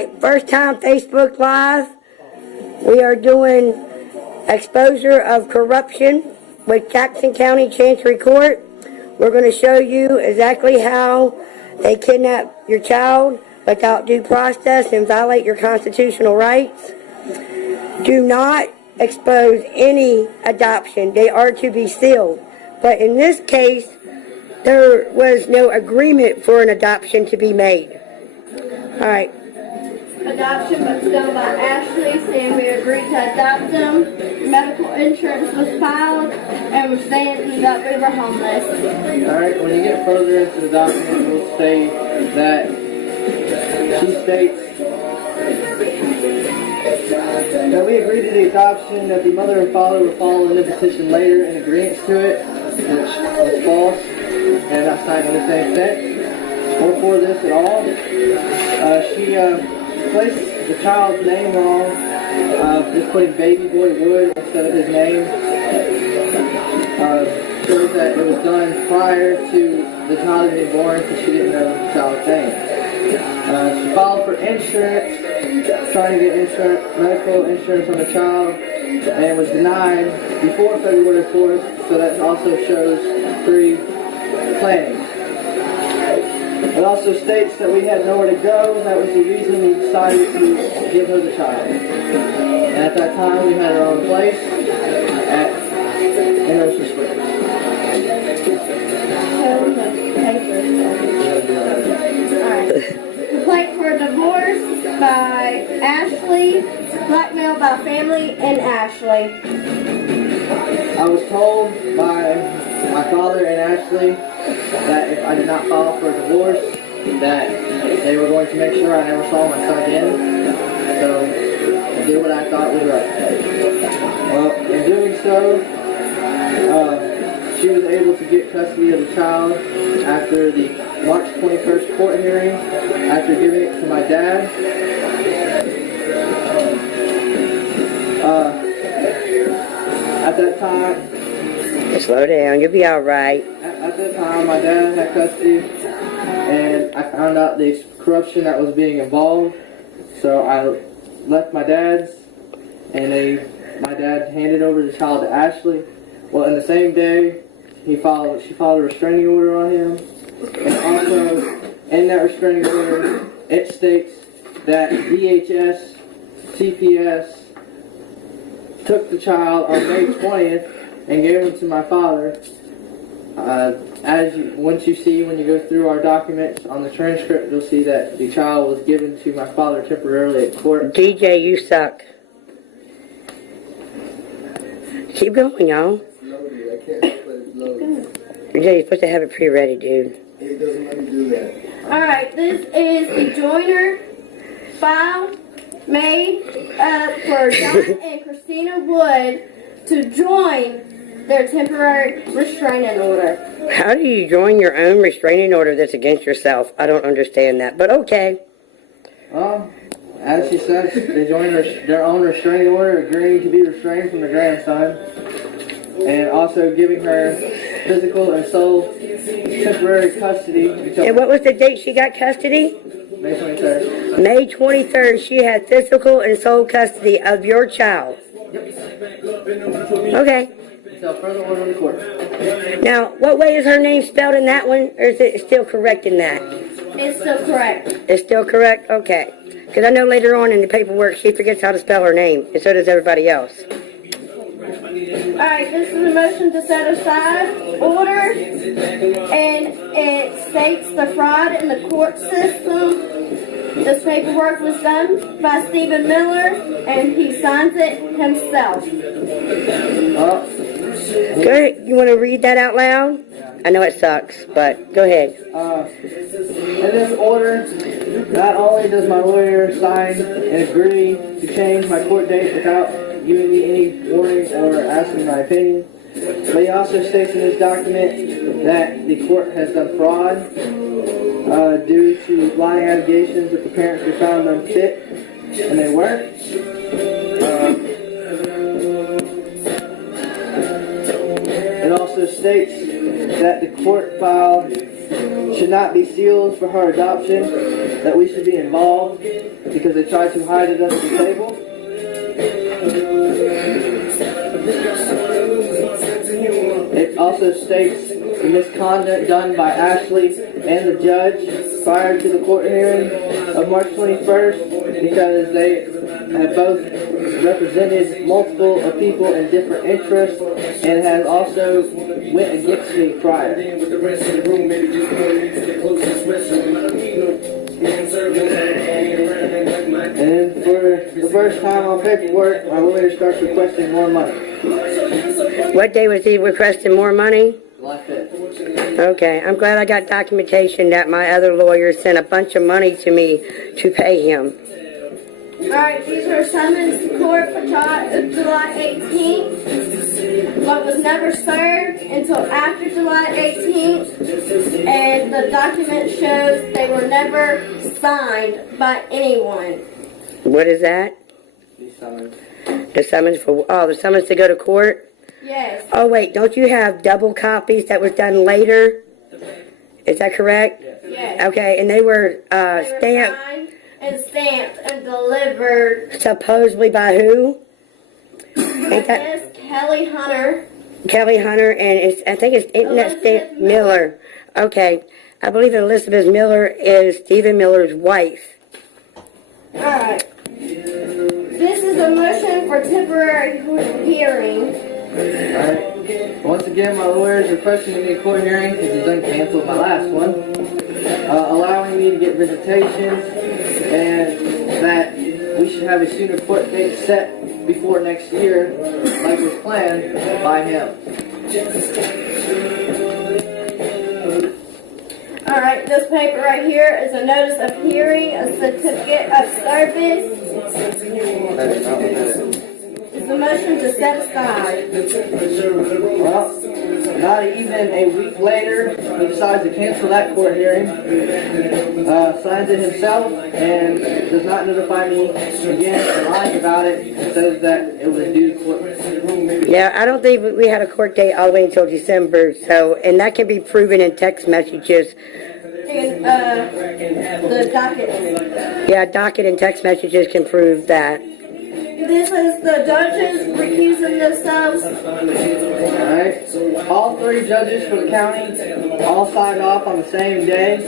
Alright, first time Facebook Live. We are doing exposure of corruption with Jackson County Chancery Court. We're going to show you exactly how they kidnap your child without due process and violate your constitutional rights. Do not expose any adoption. They are to be sealed. But in this case, there was no agreement for an adoption to be made. Alright. Adoption was done by Ashlee, saying we agreed to adopt them. Medical insurance was filed, and we're saying that we were homeless. Alright, when you get further into the document, we'll say that she states that we agreed to the adoption, that the mother and father would follow in the petition later in agreement to it, which was false, and not signed anything sent or for this at all. She placed the child's name wrong, just putting baby boy Wood instead of his name. Shows that it was done prior to the child being born, because she didn't know the child's name. She filed for insurance, trying to get medical insurance on the child, and was denied before February 4th, so that also shows pre-planning. It also states that we had nowhere to go. That was the reason we decided to give her the child. And at that time, we had our own place in Ocean Springs. Complaint for divorce by Ashlee, blackmail by family and Ashlee. I was told by my father and Ashlee that if I did not file for a divorce, that they were going to make sure I never saw my son again. So I did what I thought was right. Well, in doing so, she was able to get custody of the child after the March 21st court hearing, after giving it to my dad. At that time, slow down, you'll be alright. At that time, my dad had custody, and I found out the corruption that was being involved, so I left my dad's, and my dad handed over the child to Ashlee. Well, in the same day, she filed a restraining order on him, and also in that restraining order, it states that DHS, CPS took the child on May 20th and gave him to my father. When you go through our documents on the transcript, you'll see that the child was given to my father temporarily at court. DJ, you suck. Keep going, y'all. You're supposed to have it pre-ready, dude. It doesn't let me do that. Alright, this is the joiner file made for John and Christina Wood to join their temporary restraining order. How do you join your own restraining order that's against yourself? I don't understand that, but okay. As she said, they joined their own restraining order, agreeing to be restrained from their grandson, and also giving her physical and sole temporary custody. And what was the date she got custody? May 23rd. May 23rd, she had physical and sole custody of your child. Okay. Until further order of the court. Now, what way is her name spelled in that one, or is it still correct in that? It's still correct. It's still correct? Okay. Because I know later on in the paperwork she forgets how to spell her name, and so does everybody else. Alright, this is a motion to set aside order, and it states the fraud in the court system. This paperwork was done by Stephen Miller, and he signs it himself. Go ahead. You want to read that out loud? I know it sucks, but go ahead. In this order, not only does my lawyer sign and agree to change my court date without giving me any warning or asking my opinion, but he also states in this document that the court has done fraud due to lying allegations that the parents were found unfit, and they weren't. It also states that the court file should not be sealed for her adoption, that we should be involved because they tried to hide it under the table. It also states the misconduct done by Ashlee and the judge prior to the court hearing of March 21st because they have both represented multiple of people in different interests and has also went against me prior. And for the first time on paperwork, my lawyer starts requesting more money. What day was he requesting more money? July 5th. Okay, I'm glad I got documentation that my other lawyer sent a bunch of money to me to pay him. Alright, these are summons to court for July 18th, but was never served until after July 18th, and the document shows they were never signed by anyone. What is that? These summons. The summons for, the summons to go to court? Yes. Oh wait, don't you have double copies that was done later? Is that correct? Yes. Okay, and they were stamped. Signed and stamped and delivered. Supposedly by who? Ain't that Miss Kelly Hunter. Kelly Hunter, and I think it's Internet Elizabeth Stamp Miller. Okay, I believe Elizabeth Miller is Stephen Miller's wife. Alright. This is a motion for temporary hearing. Alright. Once again, my lawyer is requesting me a court hearing because he's done canceled my last one, allowing me to get visitations, and that we should have a sooner court date set before next year, like was planned by him. Alright, this paper right here is a notice of hearing, a certificate of service. That is not what that is. It's a motion to set aside. Well, not even a week later, he decides to cancel that court hearing, signs it himself, and does not notify me again, and lies about it, and says that it was due to court. Yeah, I don't think we had a court date all the way until December, so, and that can be proven in text messages. And the docket. Yeah, docket and text messages can prove that. This is the judges recusing themselves. Alright, all three judges for the county all signed off on the same day.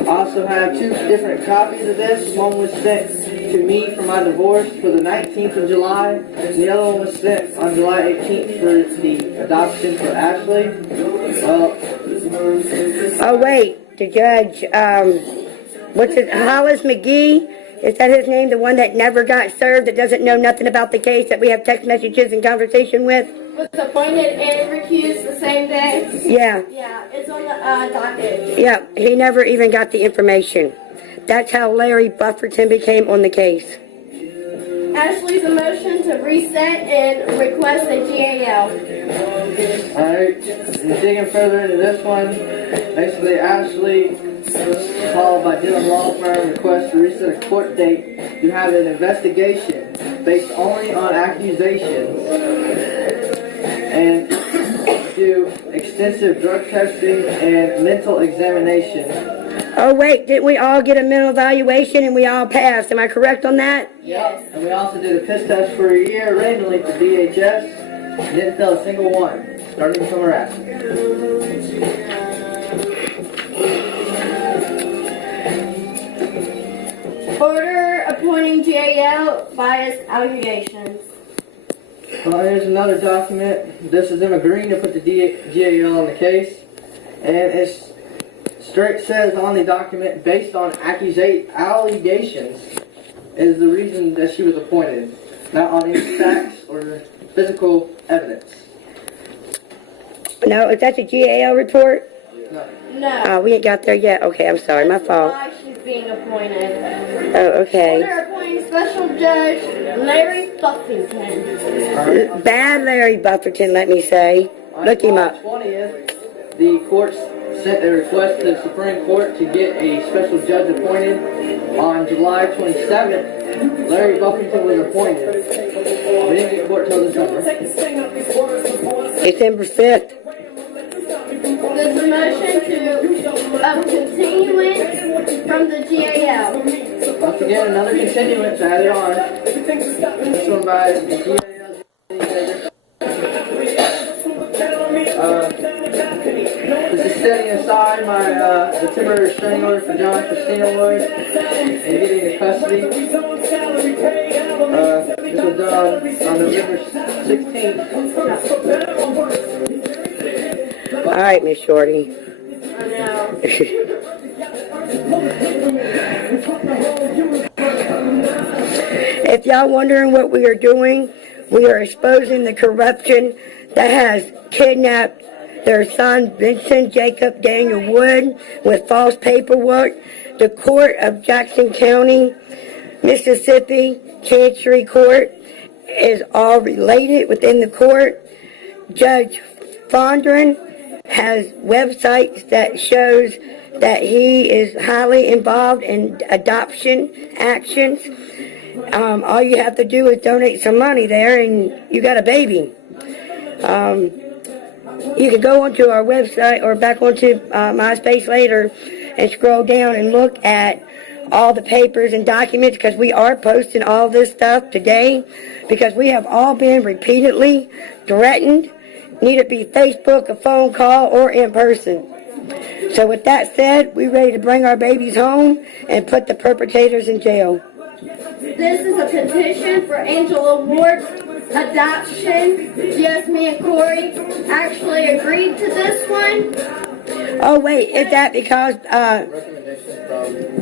I also have two different copies of this. One was sent to me for my divorce for the 19th of July, and the other one was sent on July 18th for the adoption for Ashlee. Well, Oh wait, the judge, Hollis McGee? Is that his name? The one that never got served, that doesn't know nothing about the case, that we have text messages and conversation with? Was appointed and recused the same day. Yeah. Yeah, it's on the docket. Yeah, he never even got the information. That's how Larry Bufferton became on the case. Ashlee's a motion to reset and request a GAL. alright, and digging further into this one, basically Ashlee, followed by Dillon Law Firm, requests to reset a court date to have an investigation based only on accusations and do extensive drug testing and mental examination. Oh wait, didn't we all get a mental evaluation and we all passed? Am I correct on that? Yes. And we also did a piss test for a year randomly for DHS. Didn't fail a single one. Starting from harassment. Order appointing GAL bias allegations. Well, here's another document. This is them agreeing to put the GAL on the case. And it's straight says on the document, based on allegations, is the reason that she was appointed. Not on any facts or physical evidence. No, is that the GAL report? No. No. We ain't got there yet. Okay, I'm sorry, my fault. Why she's being appointed. Oh, okay. Order appointing Special Judge Larry Buffington. Bad Larry Bufferton, let me say. Look him up. On July 20th, the court sent a request to the Supreme Court to get a special judge appointed. On July 27th, Larry Buffington was appointed. We didn't get court till December. December 5th. There's a motion of continuance from the GAL again, another continuance added on. This one by the this is setting aside the temporary restraining order for John and Christina Wood and getting the custody. This was done on November 16th. All right, Miss Shorty. If y'all wondering what we are doing, we are exposing the corruption that has kidnapped their son, Benson Jacob Daniel Wood, with false paperwork. The Court of Jackson County, Mississippi, Chancery Court, is all related within the court. Judge Fondren has websites that shows that he is highly involved in adoption actions. All you have to do is donate some money there and you got a baby. You can go onto our website or back onto MySpace later and scroll down and look at all the papers and documents, because we are posting all this stuff today because we have all been repeatedly threatened, need it be Facebook, a phone call, or in person. So with that said, we're ready to bring our babies home and put the perpetrators in jail. This is a petition for Angela Ward's adoption. Just me and Corey actually agreed to this one. Oh wait, is that because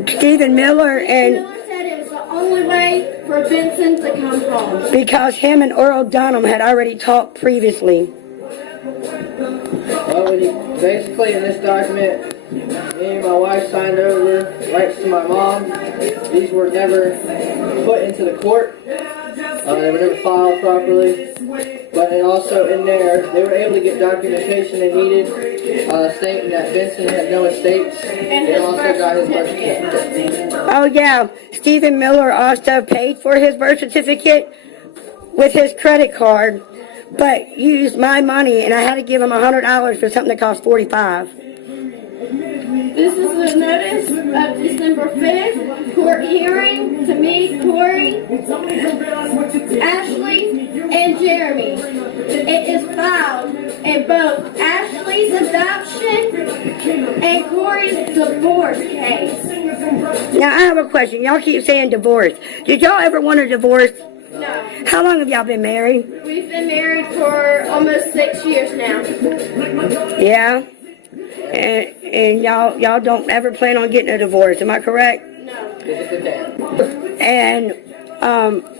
Stephen Miller and Miller said it was the only way for Benson to come home? Because him and Earl Dunham had already talked previously. Well, basically in this document, me and my wife signed over rights to my mom. These were never put into the court. They were never filed properly. But and also in there, they were able to get documentation they needed, stating that Benson had no estates, and also got his birth certificate. Oh yeah, Stephen Miller also paid for his birth certificate with his credit card, but used my money, and I had to give him $100 for something that cost $45. This is the notice of December 5th, court hearing to me, Cory, Ashlee, and Jeremy. It is filed in both Ashlee's adoption and Cory's divorce case. Now I have a question. Y'all keep saying divorce. Did y'all ever want a divorce? No. How long have y'all been married? We've been married for almost 6 years now. Yeah? And y'all don't ever plan on getting a divorce, am I correct? No. And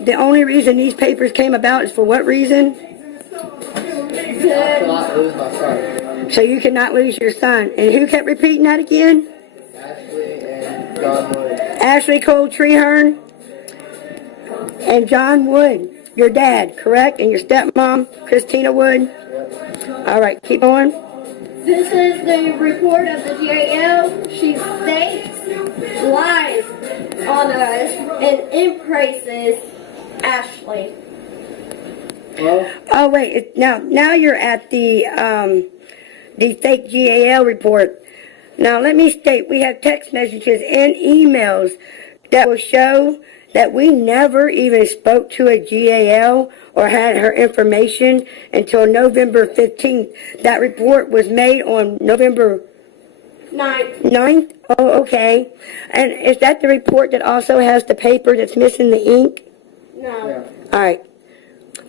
the only reason these papers came about is for what reason? I cannot lose my son. So you cannot lose your son. And who kept repeating that again? Ashlee and John Wood. Ashlee Cole Trehern and John Wood, your dad, correct? And your stepmom, Christina Wood? Yep. All right, keep going. This is the report of the GAL. She states, lies on us, and impraises Ashlee. Well, Oh wait, now you're at the fake GAL report. Now let me state, we have text messages and emails that will show that we never even spoke to a GAL or had her information until November 15th. That report was made on November 9th? Oh, okay. And is that the report that also has the paper that's missing the ink? No. yeah. All right.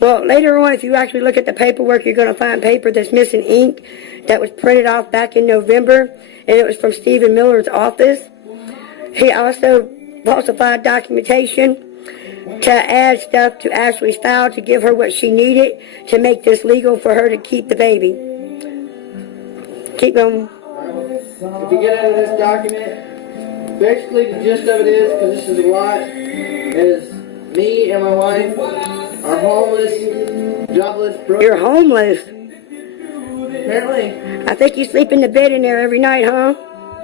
Well, later on, if you actually look at the paperwork, you're going to find paper that's missing ink that was printed off back in November, and it was from Stephen Miller's office. He also falsified documentation to add stuff to Ashlee's file to give her what she needed to make this legal for her to keep the baby. Keep going. If you get into this document, basically the gist of it is, because this is a lot, is me and my wife are homeless, jobless, broke. You're homeless. Apparently. I think you sleep in the bed in there every night, huh?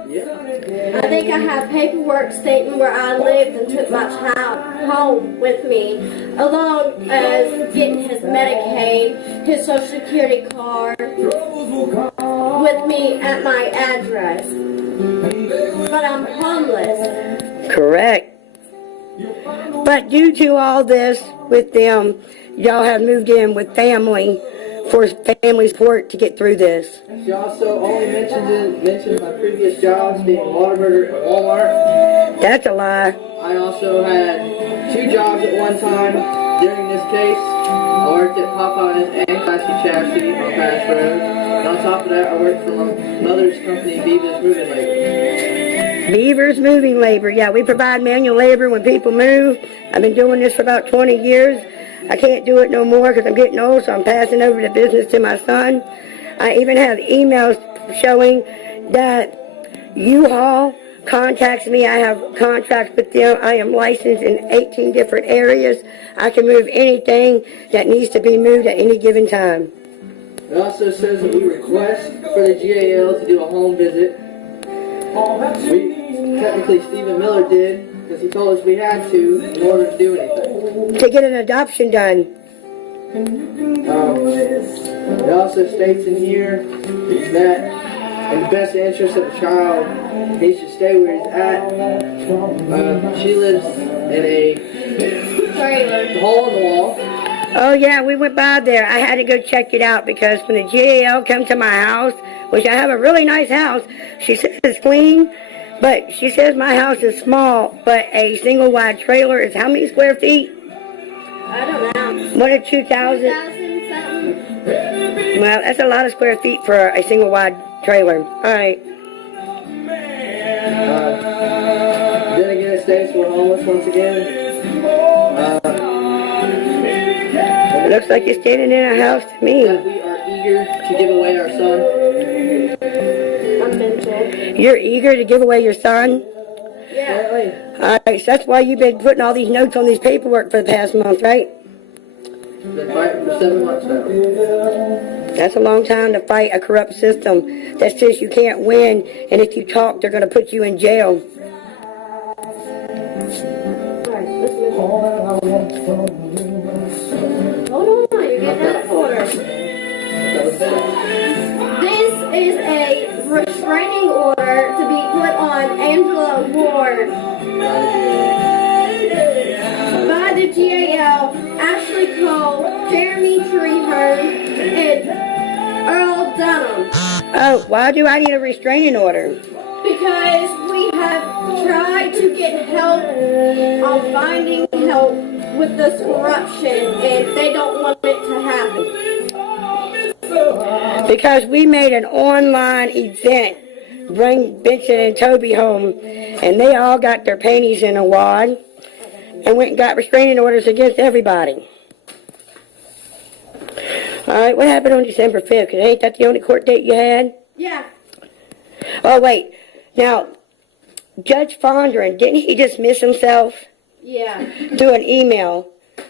Yeah. I think I have paperwork stating where I lived and took my child home with me, along as getting his Medicaid, his Social Security card, with me at my address. But I'm homeless. Correct. But due to all this with them, y'all have moved in with family for family support to get through this. She also only mentioned my previous jobs being Whataburger and Walmart. That's a lie. I also had 2 jobs at one time during this case. I worked at Popeyes and Classy Chassis on Pass Road. And on top of that, I worked for my mother's company, Beavis Moving Labor. Beavers Moving Labor. Yeah, we provide manual labor when people move. I've been doing this for about 20 years. I can't do it no more because I'm getting old, so I'm passing over the business to my son. I even have emails showing that U-Haul contacts me. I have contracts with them. I am licensed in 18 different areas. I can move anything that needs to be moved at any given time. It also says that we request for the GAL to do a home visit. Technically Stephen Miller did, because he told us we had to in order to do anything. To get an adoption done. It also states in here that in the best interest of the child, he should stay where he's at. She lives in a hole in the wall. Oh yeah, we went by there. I had to go check it out because when the GAL come to my house, which I have a really nice house, she says it's clean, but she says my house is small, but a single wide trailer is how many square feet? I don't know. What, a 2,000? 2,000 something. Well, that's a lot of square feet for a single wide trailer. All right. Then again, it states we're homeless once again. It looks like you're standing in a house to me. That we are eager to give away our son. I'm Benson. You're eager to give away your son? Yeah. All right, so that's why you've been putting all these notes on these paperwork for the past month, right? Been fighting for 7 months now. That's a long time to fight a corrupt system that says you can't win, and if you talk, they're going to put you in jail. Hold on, you're getting out of order. This is a restraining order to be put on Angela Ward by the GAL, Ashlee Cole, Trehern, and Earl Dunham. Oh, why do I need a restraining order? Because we have tried to get help on finding help with this corruption, and they don't want it to happen. Because we made an online event, bring Benson and Toby home, and they all got their panties in a wad and went and got restraining orders against everybody. All right, what happened on December 5th? Because ain't that the only court date you had? Yeah. Oh, wait. Now, Judge Fondren, didn't he dismiss himself? Yeah. Through an email.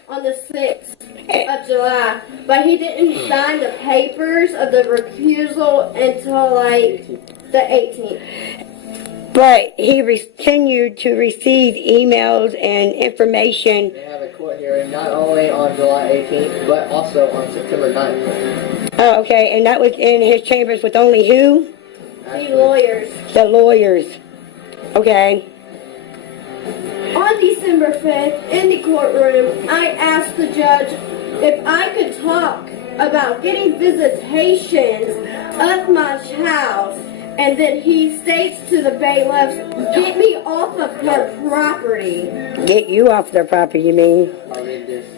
On the 6th of July. But he didn't sign the papers of the recusal until, like, the 18th. But he continued to receive emails and information. They have a court hearing not only on July 18th, but also on September 9th. Oh, okay, and that was in his chambers with only who? The lawyers. The lawyers. Okay. On December 5th, in the courtroom, I asked the judge if I could talk about getting visitations of my house, and then he states to the bailiffs, get me off of her property. Get you off their property, you mean?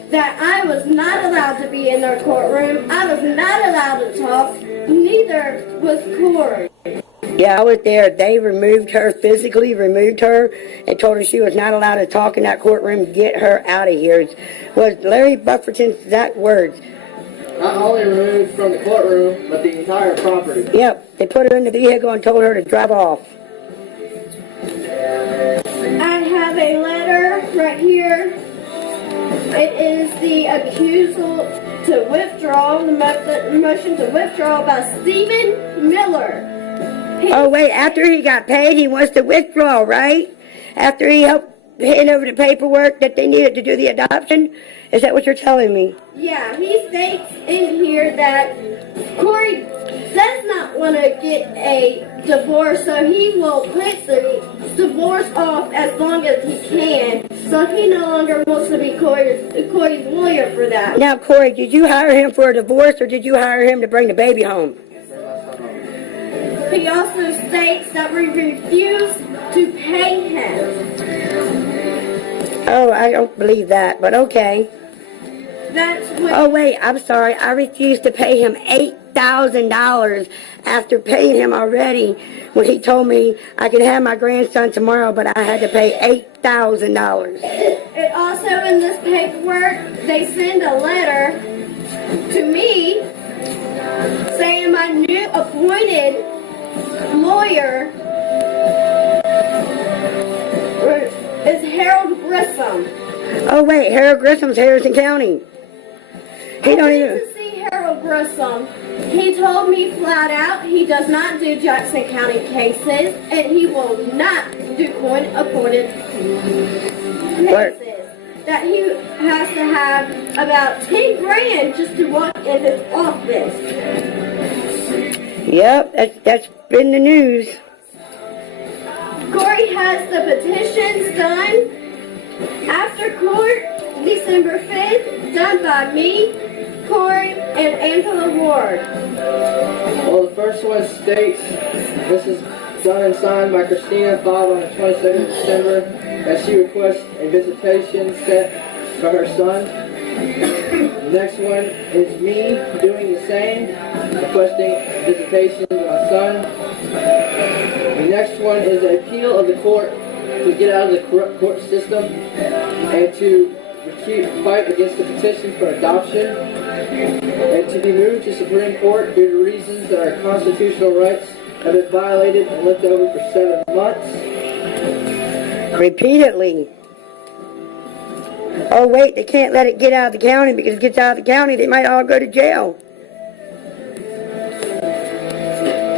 That I was not allowed to be in their courtroom, I was not allowed to talk, neither was Cory. Yeah, I was there. They removed her, physically removed her, and told her she was not allowed to talk in that courtroom. Get her out of here. It was Larry Bufferton's exact words. Not only removed from the courtroom, but the entire property. Yep, they put her in the vehicle and told her to drive off. I have a letter right here. It is the accusal to withdraw, the motion to withdraw by Stephen Miller. Oh, wait, after he got paid, he wants to withdraw, right? After he helped hand over the paperwork that they needed to do the adoption? Is that what you're telling me? Yeah, he states in here that Cory does not want to get a divorce, so he will put the divorce off as long as he can. So he no longer wants to be Cory's lawyer for that. Now, Cory, did you hire him for a divorce, or did you hire him to bring the baby home? He also states that we refuse to pay him. Oh, I don't believe that, but okay. That's what. Oh, wait, I'm sorry. I refused to pay him $8,000 after paying him already when he told me I could have my grandson tomorrow, but I had to pay $8,000. And also in this paperwork, they send a letter to me saying my new appointed lawyer is Harold Grissom. Oh, wait, Harold Grissom's Harrison County. He don't even... to see Harold Grissom. He told me flat out he does not do Jackson County cases, and he will not do court-appointed cases. That he has to have about 10 grand just to walk in his office. Yep, that's been the news. Cory has the petitions done after court, December 5th, done by me, Cory, and Angela Ward. Well, the first one states, this is done and signed by Christina, filed on the 22nd of December, that she requests a visitation set for her son. The next one is me doing the same, requesting visitation of my son. The next one is an appeal of the court to get out of the corrupt court system and to fight against the petition for adoption and to be moved to Supreme Court due to reasons that our constitutional rights have been violated and looked over for 7 months. Repeatedly. Oh, wait, they can't let it get out of the county because if it gets out of the county, they might all go to jail.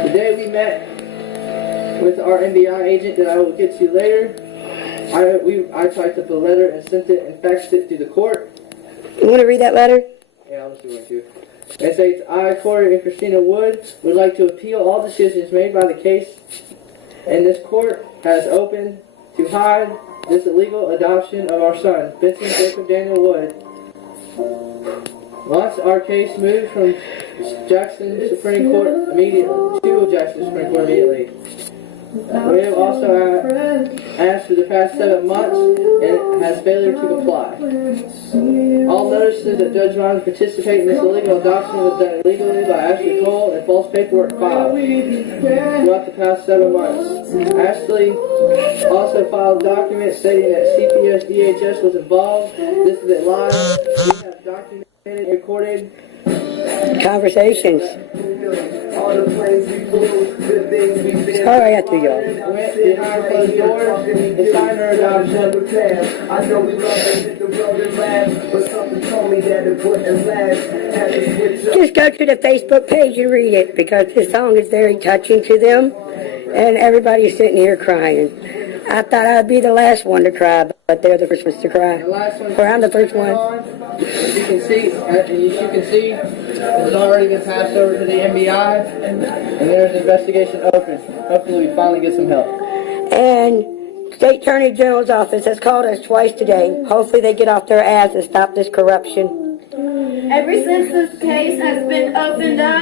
Today we met with our NBI agent that I will get to later. I typed up a letter and sent it and faxed it to the court. You want to read that letter? Yeah, I'll just do it too. It states, I, Corey and Christina Wood, would like to appeal all decisions made by the case, and this court has opened to hide this illegal adoption of our son, Benson Jacob Daniel Wood. Once our case moved from Jackson Supreme Court immediately to Jackson Supreme Court immediately. We have also asked for the past 7 months and has failed to comply. All notices that Judge Fondren participated in this illegal adoption was done illegally by Ashlee Cole and false paperwork filed throughout the past 7 months. Ashlee also filed documents stating that CPS DHS was involved. This is a lie. We have documented and recorded Conversations. Sorry, I threw y'all. Went behind closed doors and signed her adoption. Just go to the Facebook page and read it because this song is very touching to them and everybody's sitting here crying. I thought I'd be the last one to cry, but they're the first ones to cry. The last one, or I'm the first one. As you can see, it's already been passed over to the NBI, and there's an investigation open. Hopefully we finally get some help. And State Attorney General's office has called us twice today. Hopefully they get off their ass and stop this corruption. Ever since this case has been opened up,